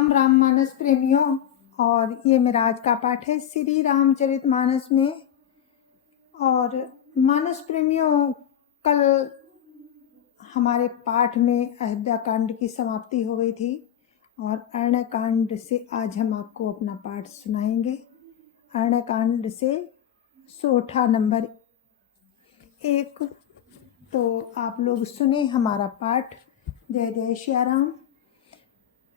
हम राममानस प्रेमियों, और ये मेरा आज का पाठ है श्री रामचरितमानस में। और मानस प्रेमियों, कल हमारे पाठ में अयोध्या कांड की समाप्ति हो गई थी और अरण्य कांड से आज हम आपको अपना पाठ सुनाएंगे। अरण्य कांड से सोठा नंबर 1। तो आप लोग सुने हमारा पाठ। जय जय श्री राम।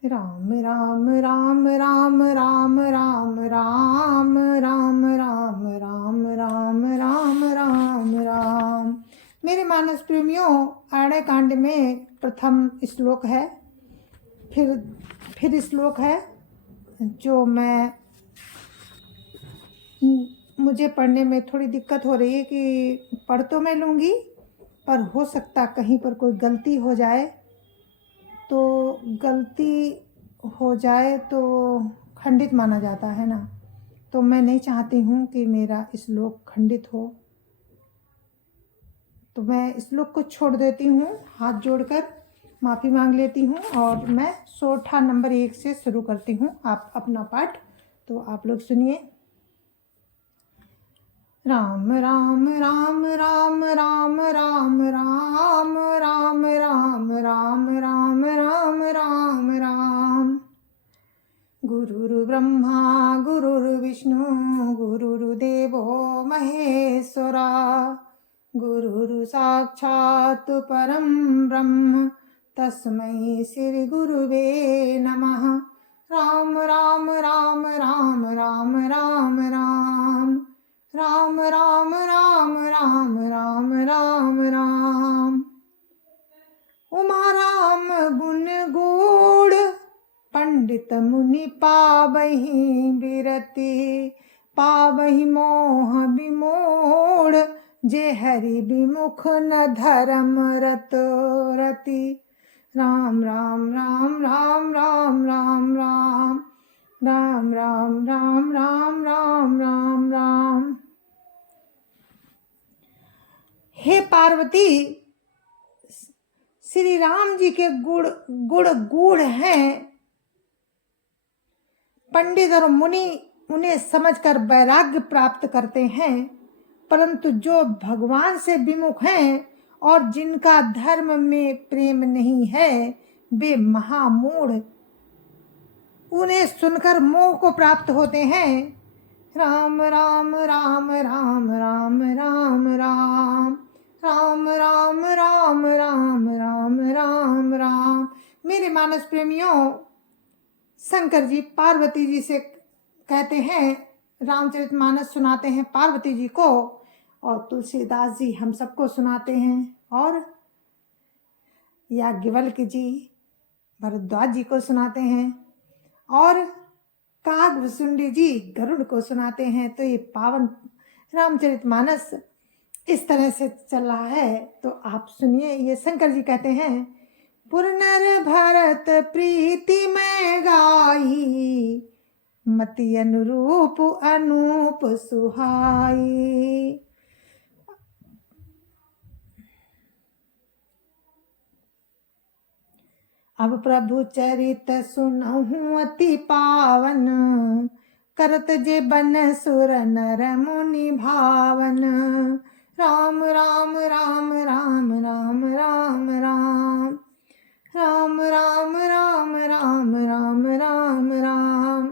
राम राम राम राम राम राम राम राम राम राम राम राम राम राम। मेरे मानस प्रेमियों, अरण्य कांड में प्रथम श्लोक है, फिर श्लोक है जो मुझे पढ़ने में थोड़ी दिक्कत हो रही है कि पढ़ तो मैं लूँगी, पर हो सकता कहीं पर कोई गलती हो जाए, तो गलती हो जाए तो खंडित माना जाता है ना। तो मैं नहीं चाहती हूँ कि मेरा श्लोक खंडित हो, तो मैं श्लोक को छोड़ देती हूँ, हाथ जोड़कर माफ़ी मांग लेती हूँ और मैं सोठा नंबर 1 से शुरू करती हूँ आप अपना पाठ। तो आप लोग सुनिए। राम राम राम राम राम राम राम राम राम राम राम राम राम राम। गुरुर्ब्रह्मा गुरुर्विष्णु गुरुर्देवो महेश्वरा, गुरुर् साक्षात् परं ब्रह्म तस्मै श्री गुरुवे नमः। राम राम राम राम राम राम राम राम राम राम राम राम राम राम। उमा राम गुण गूढ़ पंडित मुनि पावहि बिरति, पावहि मोह विमूढ़ जे हरि विमुख न धर्म रत रति। राम राम राम राम राम राम राम राम राम राम राम राम राम राम। हे पार्वती, श्री राम जी के गुण गूढ़ हैं। पंडित और मुनि उन्हें समझकर वैराग्य प्राप्त करते हैं, परंतु जो भगवान से विमुख हैं और जिनका धर्म में प्रेम नहीं है, वे महामूढ़ उन्हें सुनकर मोह को प्राप्त होते हैं। राम राम राम राम राम राम राम राम राम राम राम राम राम राम। मेरे मानस प्रेमियों, शंकर जी पार्वती जी से कहते हैं, रामचरितमानस सुनाते हैं पार्वती जी को, और तुलसीदास जी हम सबको सुनाते हैं, और याज्ञवल्क्य जी भरद्वाज जी को सुनाते हैं, और कागभुसुंडी जी गरुड़ को सुनाते हैं। तो ये पावन रामचरितमानस इस तरह से चल रहा है। तो आप सुनिए, ये शंकर जी कहते हैं, पुरनर भरत प्रीति में गाई, मति अनुरूप अनूप सुहाई। अब प्रभु चरित सुनहु अति पावन, करत जे बन सुर नर मुनि भावन। राम राम राम राम राम राम राम राम राम राम राम राम राम राम।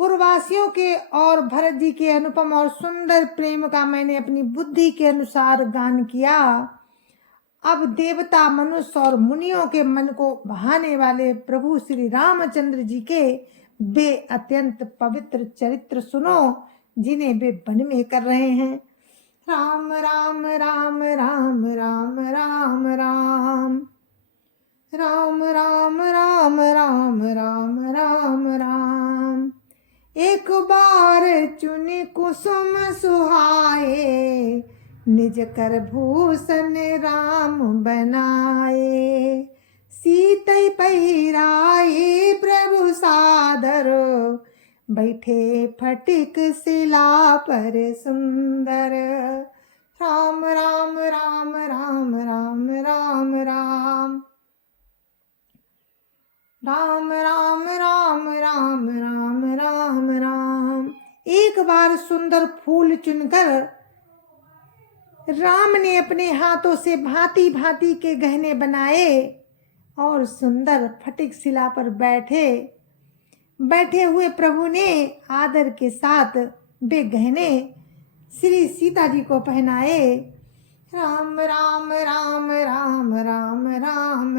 पूर्ववासियों के और भरत जी के अनुपम और सुंदर प्रेम का मैंने अपनी बुद्धि के अनुसार गान किया। अब देवता, मनुष्य और मुनियों के मन को भाने वाले प्रभु श्री रामचंद्र जी के वे अत्यंत पवित्र चरित्र सुनो, जिन्हें वे वन में कर रहे हैं। राम राम राम राम राम राम राम राम राम राम राम राम राम राम। एक बार चुनि कुसुम सुहाए, निज कर भूषण राम बनाए। सीतै पहिराए प्रभु सादर, बैठे फटिक शिला पर सुंदर। राम राम राम राम राम राम राम राम राम राम बार सुंदर फूल चुनकर राम ने अपने हाथों से भांति भांति के गहने बनाए और सुंदर फटिक शिला पर बैठे हुए प्रभु ने आदर के साथ वे गहने श्री सीता जी को पहनाए। राम राम राम राम राम राम राम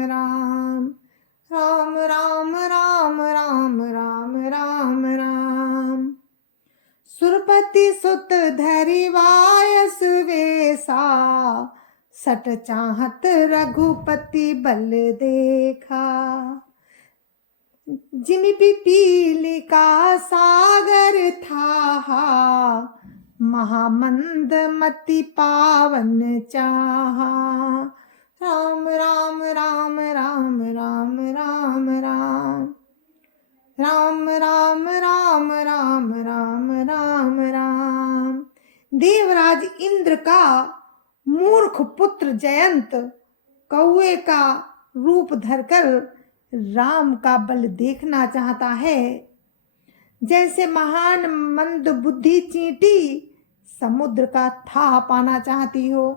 राम राम राम राम राम राम राम। सुरपति सुत धरि वायस वेसा, सट चाहत रघुपति बल देखा। जिमि पिपीली का सागर था, महामंद मति पावन चाहा। राम राम राम राम राम राम राम राम राम राम राम राम राम राम। देवराज इंद्र का मूर्ख पुत्र जयंत कौए का रूप धरकर राम का बल देखना चाहता है। जैसे महान मंद बुद्धि चींटी समुद्र का था पाना चाहती हो।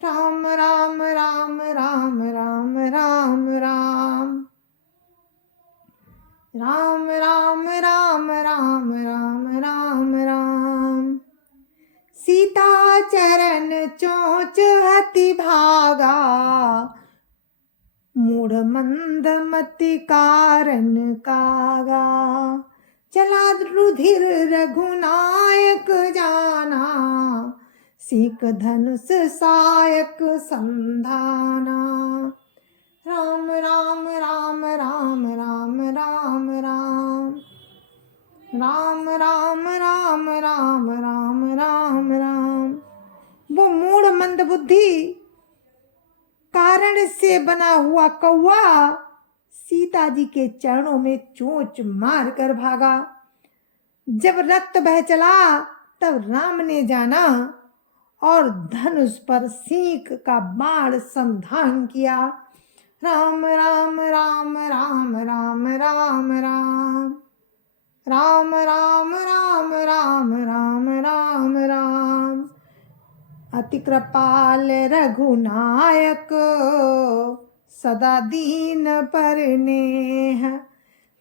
राम राम राम राम राम राम राम राम राम राम राम राम राम राम। सीता चरण चोंच हति भागा, मूढ़ मंद मति कारण कागा। चला रुधिर रघुनायक जाना, सीक धनुष सायक संधाना। राम राम राम राम राम राम राम राम राम राम राम राम राम राम। वो मूढ़ मंद बुद्धि कारण से बना हुआ कौआ सीता जी के चरणों में चोंच मार कर भागा। जब रक्त बह चला तब राम ने जाना और धनुष पर सींक का बाण संधान किया। राम राम राम राम राम राम राम राम राम राम राम राम राम राम। अति कृपाल रघुनायक, सदा दीन पर नेह।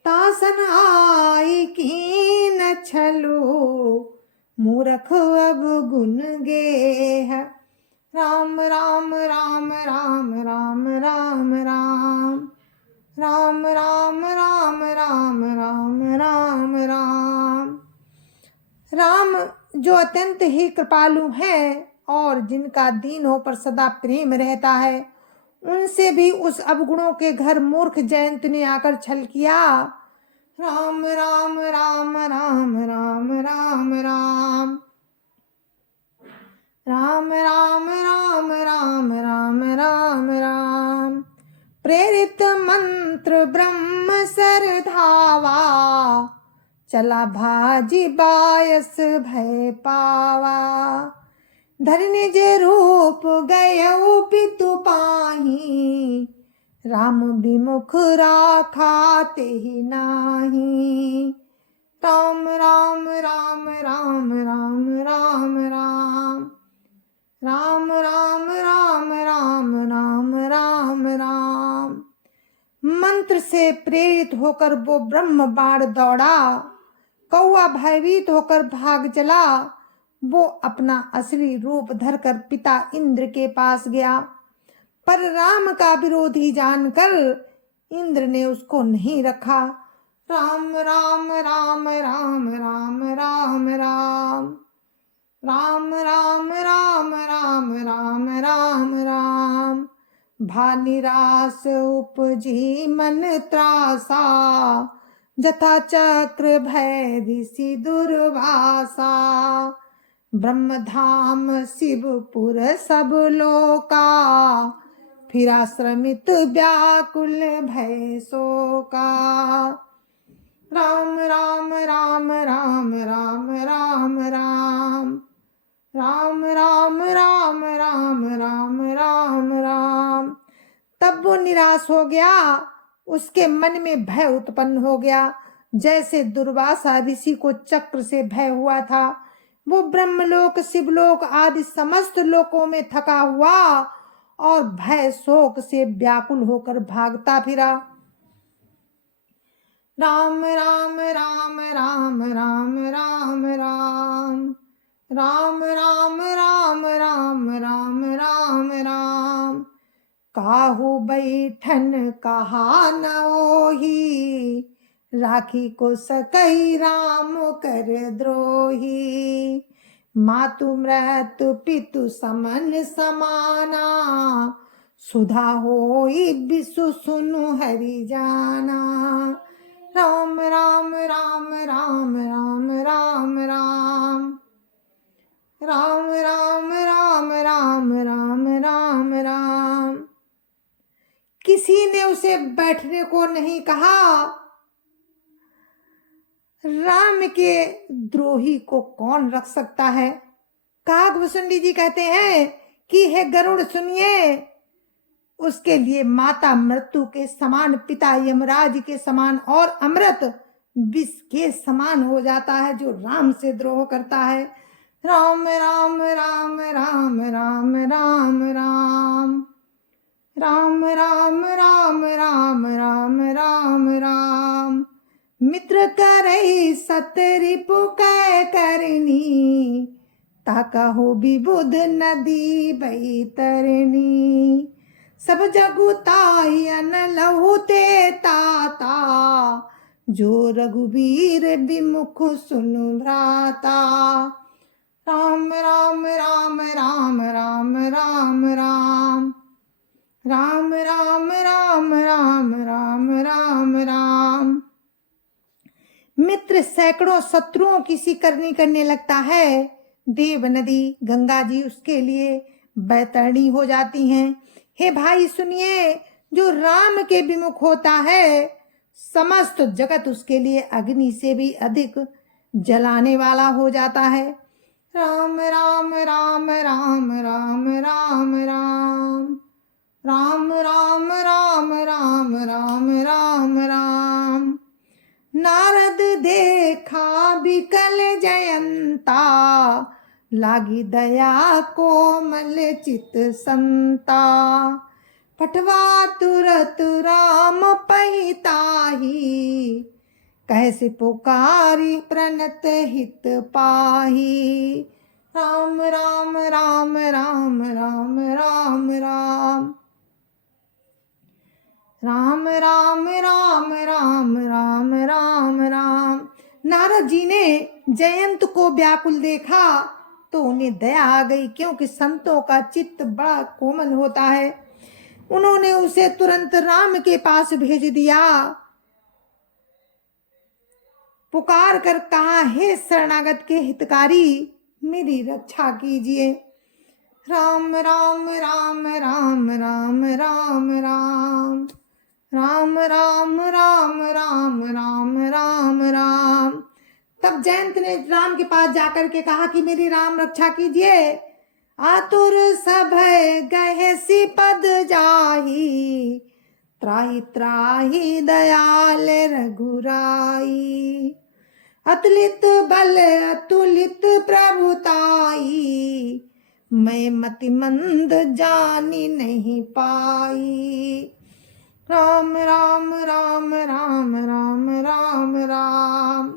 तासन आई कीन छलु, मूरख अब गुण गेह। राम राम राम राम राम राम राम राम राम राम राम राम राम राम। राम जो अत्यंत ही कृपालु हैं और जिनका दीनों पर सदा प्रेम रहता है, उनसे भी उस अवगुणों के घर मूर्ख जयंत ने आकर छल किया। राम राम राम राम राम राम राम राम राम राम राम राम राम राम। प्रेरित मंत्र ब्रह्म सर धावा, चला भाजी बायस भय पावा। धरनी जे रूप गयउ पितु पाही, राम विमुख राखा तेहि नाही। राम राम राम राम राम राम राम राम राम राम राम राम राम राम। मंत्र से प्रेरित होकर वो ब्रह्म बाण दौड़ा। कौआ भयभीत होकर भाग चला। वो अपना असली रूप धरकर पिता इंद्र के पास गया, पर राम का विरोधी जानकर इंद्र ने उसको नहीं रखा। राम राम राम राम राम राम राम राम राम राम राम राम राम राम। भा निराश उपजी मन त्रासा, जथा चक्र भय ऋषि दुर्वासा। ब्रह्मधाम शिवपुर सब लोका, फिरा श्रमित व्याकुल भय शोका। राम राम राम राम राम राम राम राम राम राम राम राम राम राम। तब वो निराश हो गया, उसके मन में भय उत्पन्न हो गया। जैसे दुर्वासा ऋषि को चक्र से भय हुआ था, वो ब्रह्मलोक, शिवलोक आदि समस्त लोकों में थका हुआ और भय शोक से व्याकुल होकर भागता फिरा। राम राम राम राम राम राम राम राम राम राम राम राम राम राम। काहू बैठन कहा न ओही, राखी को सकई राम कर द्रोही। मातु मृत्यु पितु समन समाना, सुधा होई बिसु सुनु हरि जाना। राम राम राम राम राम राम राम राम राम राम राम राम राम राम। किसी ने उसे बैठने को नहीं कहा। राम के द्रोही को कौन रख सकता है। काकभूषुंडी जी कहते हैं कि हे गरुड़ सुनिए, उसके लिए माता मृत्यु के समान, पिता यमराज के समान और अमृत विष के समान हो जाता है जो राम से द्रोह करता है। राम राम राम राम राम राम राम राम राम राम राम राम राम राम। मित्र करई सतरिपु कै करनी, ताकहो विबुध नदी बैतरनी। सब जगु ताई अन लहु ते ताता, जो रघुवीर विमुख सुनु भ्राता। राम राम राम राम राम राम राम राम राम राम राम राम राम राम। मित्र सैकड़ों शत्रुओं की सी करने लगता है। देव नदी गंगा जी उसके लिए बैतरणी हो जाती हैं। हे भाई सुनिए, जो राम के विमुख होता है, समस्त जगत उसके लिए अग्नि से भी अधिक जलाने वाला हो जाता है। राम राम राम राम राम राम राम राम राम राम राम राम राम राम। नारद देखा बिकल जयंता, लागी दया कोमल चित संता। पठवा तुरत राम पहिताही, कैसे पुकारी प्रणत हित पाही। राम राम राम राम राम राम राम राम राम राम राम राम राम राम। नारद जी ने जयंत को व्याकुल देखा तो उन्हें दया आ गई, क्योंकि संतों का चित्त बड़ा कोमल होता है। उन्होंने उसे तुरंत राम के पास भेज दिया। पुकार कर कहा, हे शरणागत के हितकारी, मेरी रक्षा कीजिए। राम राम राम राम राम राम राम राम राम राम राम राम राम राम। तब जयंत ने राम के पास जाकर के कहा कि मेरी राम रक्षा कीजिए। आतुर सभय गहसी पद जाही, त्राहि त्राहि दयाल रघुराई। अतुलित बल अतुलित प्रभुताई, मैं मति मंद जानी नहीं पाई। राम राम राम राम राम राम राम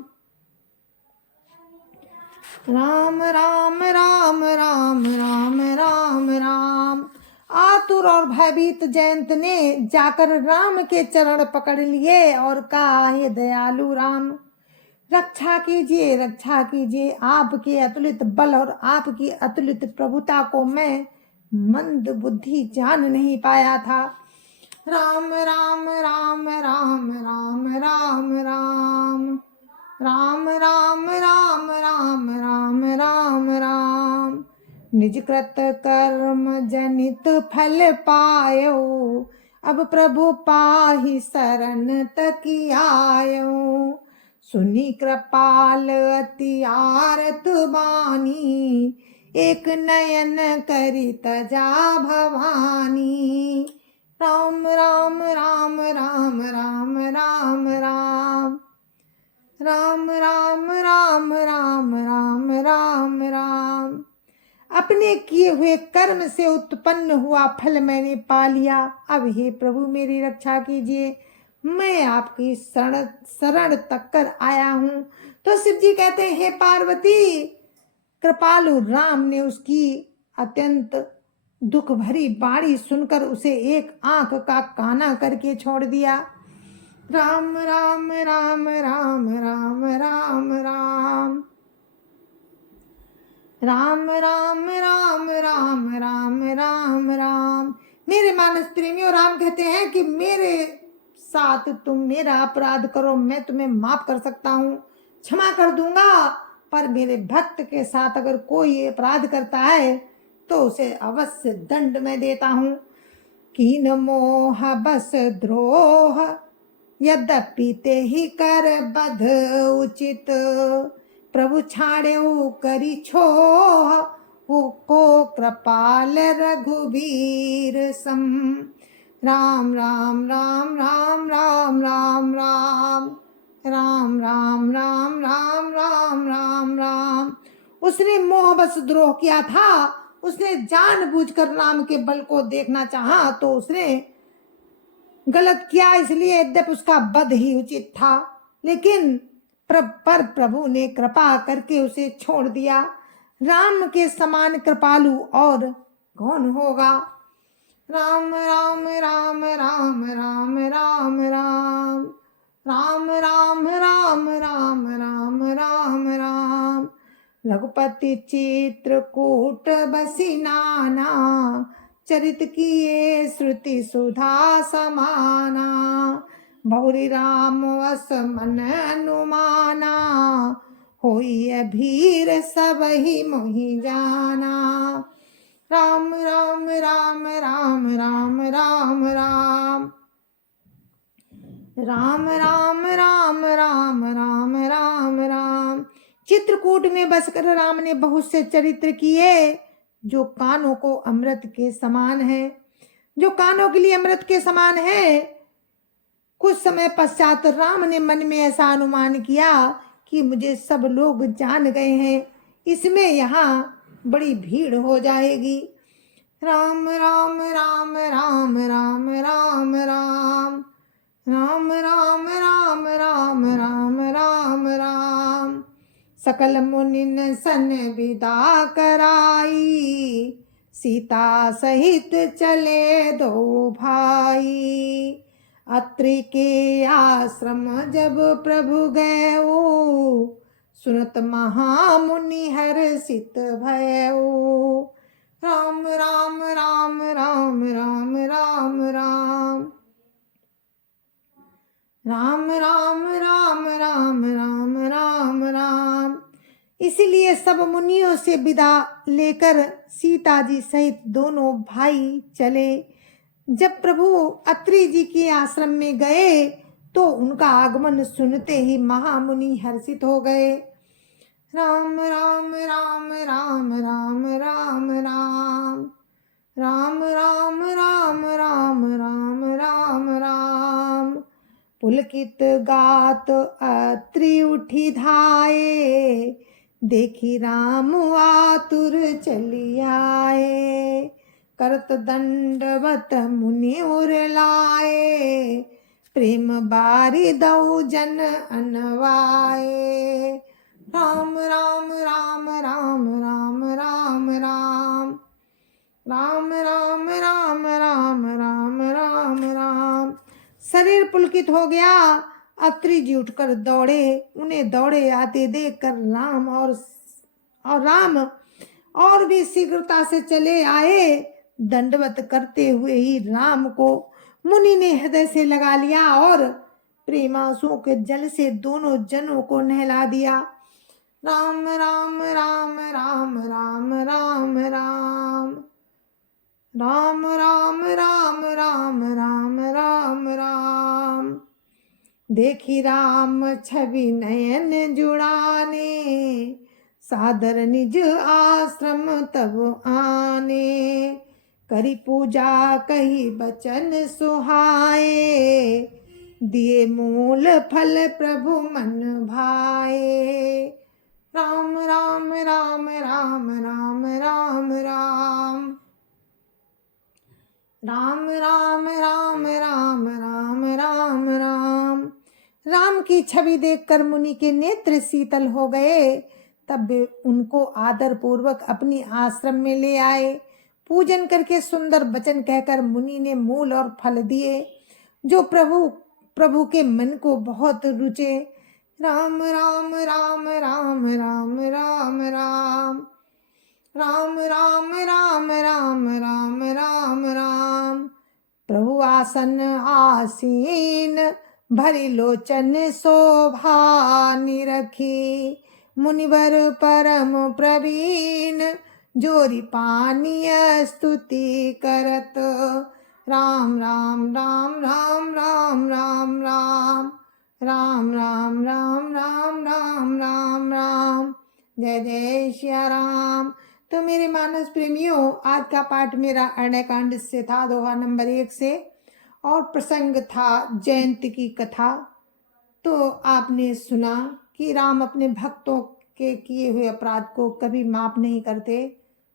राम राम राम राम राम राम राम। आतुर और भयभीत जयंत ने जाकर राम के चरण पकड़ लिए और कहा, हे दयालु राम, रक्षा कीजिए, रक्षा कीजिए। आपके अतुलित बल और आपकी अतुलित प्रभुता को मैं मंद बुद्धि जान नहीं पाया था। राम राम राम राम राम राम राम राम राम राम राम राम राम राम। निजकृत कर्म जनित फल पायो, अब प्रभु पाहि शरण तकी आयो। सुनी कृपाल अति आरत बानी, एक नयन करी तजा भवानी। राम राम राम राम राम राम राम राम राम राम राम राम राम राम। अपने किए हुए कर्म से उत्पन्न हुआ फल मैंने पा लिया। अब हे प्रभु मेरी रक्षा कीजिए, मैं आपकी शरण तक कर आया हूँ। तो शिव जी कहते हैं, हे पार्वती, कृपालु राम ने उसकी अत्यंत दुख भरी बाणी सुनकर उसे एक आंख का काना करके छोड़ दिया। राम राम राम राम राम राम राम राम राम राम राम राम राम राम। मेरे मानस प्रेमियों, राम कहते हैं कि मेरे साथ तुम मेरा अपराध करो, मैं तुम्हें माफ कर सकता हूँ, क्षमा कर दूंगा, पर मेरे भक्त के साथ अगर कोई अपराध करता है तो उसे अवश्य दंड मैं देता हूँ। कीन मोह बस द्रोह, यद्यपि ते ही कर बध उचित, प्रभु छाड़े करी छोह, को कृपाल रघुवीर सम। राम राम राम राम राम राम राम राम राम राम राम राम राम राम। उसने मोह बस द्रोह किया था, उसने जानबूझकर राम के बल को देखना चाहा तो उसने गलत किया, इसलिए यद्यप उसका वध ही उचित था, लेकिन पर प्रभु ने कृपा करके उसे छोड़ दिया। राम के समान कृपालु और कौन होगा। राम राम राम राम राम राम राम राम राम राम राम राम राम राम। रघुपति चित्रकूट बसी नाना, चरित किए श्रुति सुधा समाना, बहुरी राम वस मन अनुमाना, होई अभीर सब ही मोहि जाना। राम राम राम राम राम राम राम राम राम राम राम राम राम राम। चित्रकूट में बसकर राम ने बहुत से चरित्र किए जो कानों को अमृत के समान है, जो कानों के लिए अमृत के समान है। कुछ समय पश्चात राम ने मन में ऐसा अनुमान किया कि मुझे सब लोग जान गए हैं, इसमें यहाँ बड़ी भीड़ हो जाएगी। राम राम राम राम राम राम राम राम राम राम राम राम राम राम। सकल मुनिन सन विदा कराई, सीता सहित चले दो भाई। अत्रि के आश्रम जब प्रभु गए, सुनत महामुनि हर्षित भयउ। राम राम राम राम राम राम राम राम राम राम राम राम राम राम। इसलिए सब मुनियों से विदा लेकर सीता जी सहित दोनों भाई चले। जब प्रभु अत्रि जी के आश्रम में गए तो उनका आगमन सुनते ही महामुनि हर्षित हो गए। राम राम राम राम राम राम राम राम राम राम राम राम राम राम। पुलकित गात अत्रि उठी धाये, देखी राम आतुर चली आए। करत दंडवत मुनि उर लाए, प्रेम बारी दऊ जन अनवाए। राम राम राम राम राम राम राम राम राम राम राम राम राम राम। शरीर पुलकित हो गया। अत्रि जी उठकर दौड़े, उन्हें दौड़े आते देखकर राम और भी शीघ्रता से चले आए। दंडवत करते हुए ही राम को मुनि ने हृदय से लगा लिया और प्रेमांसुओं के जल से दोनों जनों को नहला दिया। राम राम राम राम राम राम राम राम राम राम राम राम राम राम। देखी राम छवि नयन जुड़ाने, सादर निज आश्रम तब आने। करी पूजा कही बचन सुहाए, दिए मूल फल प्रभु मन भाए। राम राम राम राम राम राम राम राम राम राम राम राम राम राम। राम की छवि देखकर मुनि के नेत्र शीतल हो गए। तब वे उनको आदर पूर्वक अपनी आश्रम में ले आए। पूजन करके सुंदर वचन कहकर मुनि ने मूल और फल दिए, जो प्रभु के मन को बहुत रुचे। राम राम राम राम राम राम राम राम राम राम राम राम राम राम। प्रभु आसन आसीन भरी लोचन शोभा निरखी। मुनिवर परम प्रवीण जोरी पानीय स्तुति करत। राम राम राम राम राम राम राम राम राम राम राम राम राम राम। जय जय श्री राम। तो मेरे मानस प्रेमियों, आज का पाठ मेरा अरण्यकांड से था, दोहा नंबर 1 से, और प्रसंग था जयंती की कथा। तो आपने सुना कि राम अपने भक्तों के किए हुए अपराध को कभी माफ नहीं करते।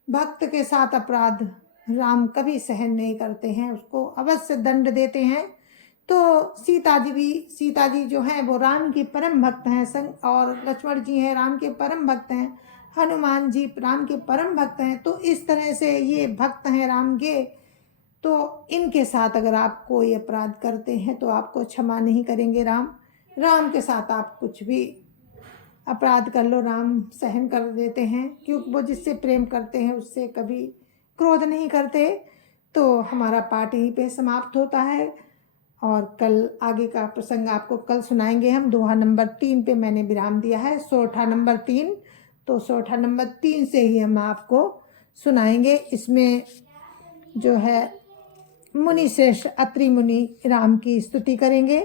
भक्त के साथ अपराध राम कभी सहन नहीं करते हैं, उसको अवश्य दंड देते हैं। तो सीता जी जो हैं वो राम की परम भक्त हैं, और लक्ष्मण जी हैं राम के परम भक्त हैं, हनुमान जी राम के परम भक्त हैं। तो इस तरह से ये भक्त हैं राम के। तो इनके साथ अगर आप कोई अपराध करते हैं तो आपको क्षमा नहीं करेंगे राम के साथ आप कुछ भी अपराध कर लो, राम सहन कर देते हैं, क्योंकि वो जिससे प्रेम करते हैं उससे कभी क्रोध नहीं करते। तो हमारा पाठ यहीं पे समाप्त होता है, और कल आगे का प्रसंग आपको कल सुनाएंगे हम। दोहा नंबर 3 पे मैंने विराम दिया है, सोठा नंबर 3। तो सोठा नंबर 3 से ही हम आपको सुनाएंगे। इसमें जो है मुनि श्रेष्ठ अत्रि मुनि राम की स्तुति करेंगे,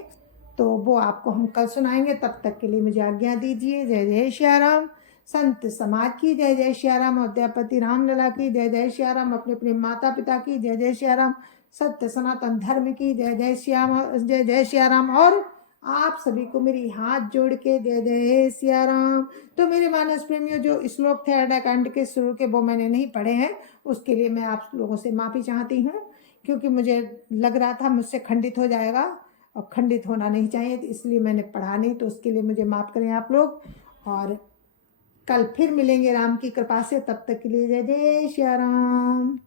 तो वो आपको हम कल सुनाएंगे। तब तक के लिए मुझे आज्ञा दीजिए। जय जय श्री राम। संत समाज की जय जय श्री राम। अयोध्यापति रामलला की जय जय श्री राम। अपने अपने माता पिता की जय जय श्री राम। सत्य सनातन धर्म की जय जय श्री राम, जय जय श्री राम। और आप सभी को मेरी हाथ जोड़ के जय जय श्री राम। तो मेरे मानस प्रेमियों, जो श्लोक थे अरण्यकांड के शुरू के वो मैंने नहीं पढ़े हैं, उसके लिए मैं आप लोगों से माफी चाहती हूँ, क्योंकि मुझे लग रहा था मुझसे खंडित हो जाएगा, और खंडित होना नहीं चाहिए, तो इसलिए मैंने पढ़ा नहीं। तो उसके लिए मुझे माफ़ करें आप लोग, और कल फिर मिलेंगे राम की कृपा से। तब तक के लिए जय जय श्री राम।